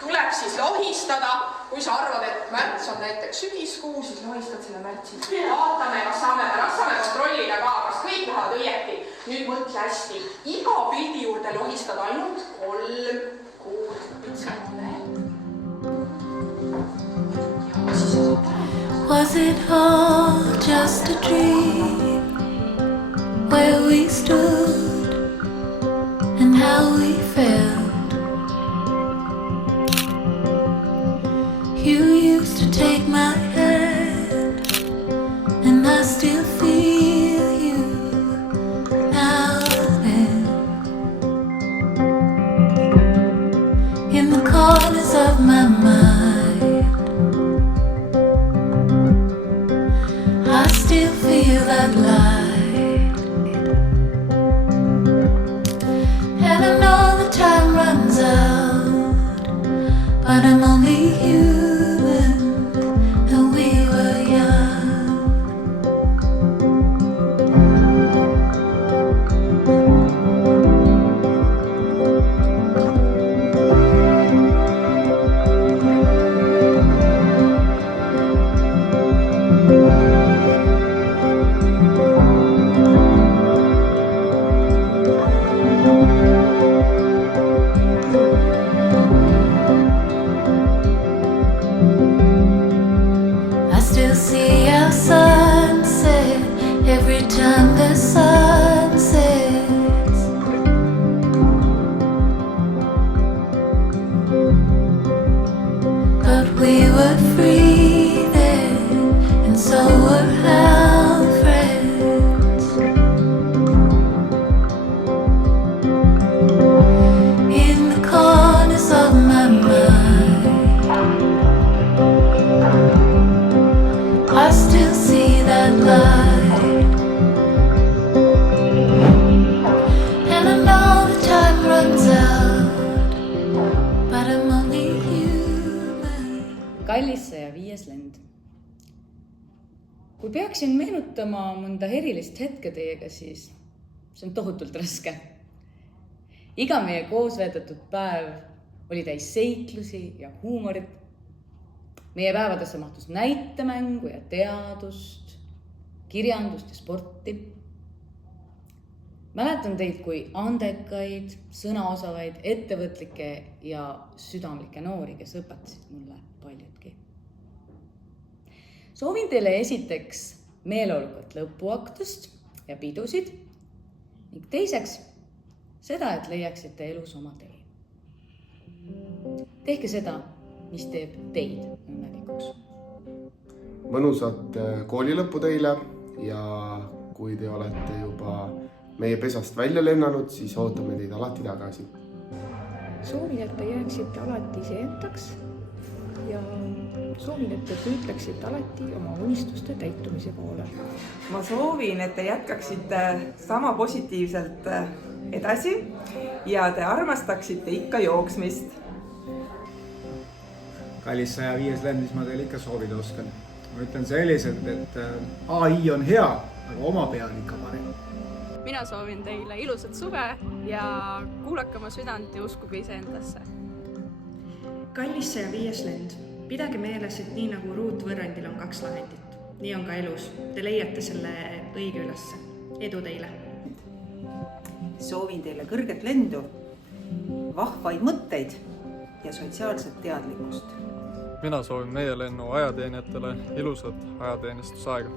Tuleb siis lohistada, kui sa arvad, et märts on näiteks sügiskuu, siis lohistad selle märtsi. Vaatame, kas saame kontrollida ka, kas kõik lähevad õieti. Nüüd mõtle hästi, iga pildi juurde lohistad ainult 3 kuud. Ja siis on see. Was it all just a dream where we stood and how we felt? You used to take my hand, and I still feel you now and then. In the corners of my mind, I still feel that light. And I know the time runs out, but I'm only human. Every time the sun sets, but we were free then, and so were our friends. In the corners of my mind, I still see that light. Kallisse ja 5. lend. Kui peaksin meenutama mõnda erilist hetke teiega, siis see on tohutult raske. Iga meie koos veedetud päev oli täis seiklusi ja huumorit. Meie päevadesse mahtus näitemängu ja teadust, kirjandust ja sporti. Mäletan teid kui andekaid, sõnaosavaid, ettevõtlikke ja südamlikke noori, kes õpetasid mulle paljudki. Soovin teile esiteks meeleolukat lõpuaktust ja pidusid ning teiseks seda, et leiaksite elus oma tee. Tehke seda, mis teeb teid õnnelikuks. Mõnusat koolilõppu teile ja kui te olete juba meie pesast välja lennanud, siis ootame teid alati tagasi. Soovin, et te jääksite alati iseendaks ja soovin, et te püütleksite alati oma unistuste täitumise poole. Ma soovin, et te jätkaksite sama positiivselt edasi ja te armastaksite ikka jooksmist. Kallisse ja 5. lendis ma teile ikka soovida oskan. Ma ütlen selliselt, et AI on hea, aga oma peal ikka parem. Mina soovin teile ilusat suve ja kuulake oma südant ja uskuge iseendasse. Kallisse ja 5. lend. Pidage meeles, et nii nagu ruutvõrrandil on 2 lahendit. Nii on ka elus. Te leiate selle õige ülesse. Edu teile! Soovin teile kõrget lendu, vahvaid mõtteid ja sotsiaalset teadlikkust. Mina soovin meie lennu ajateenijatele ilusat ajateenistusaega.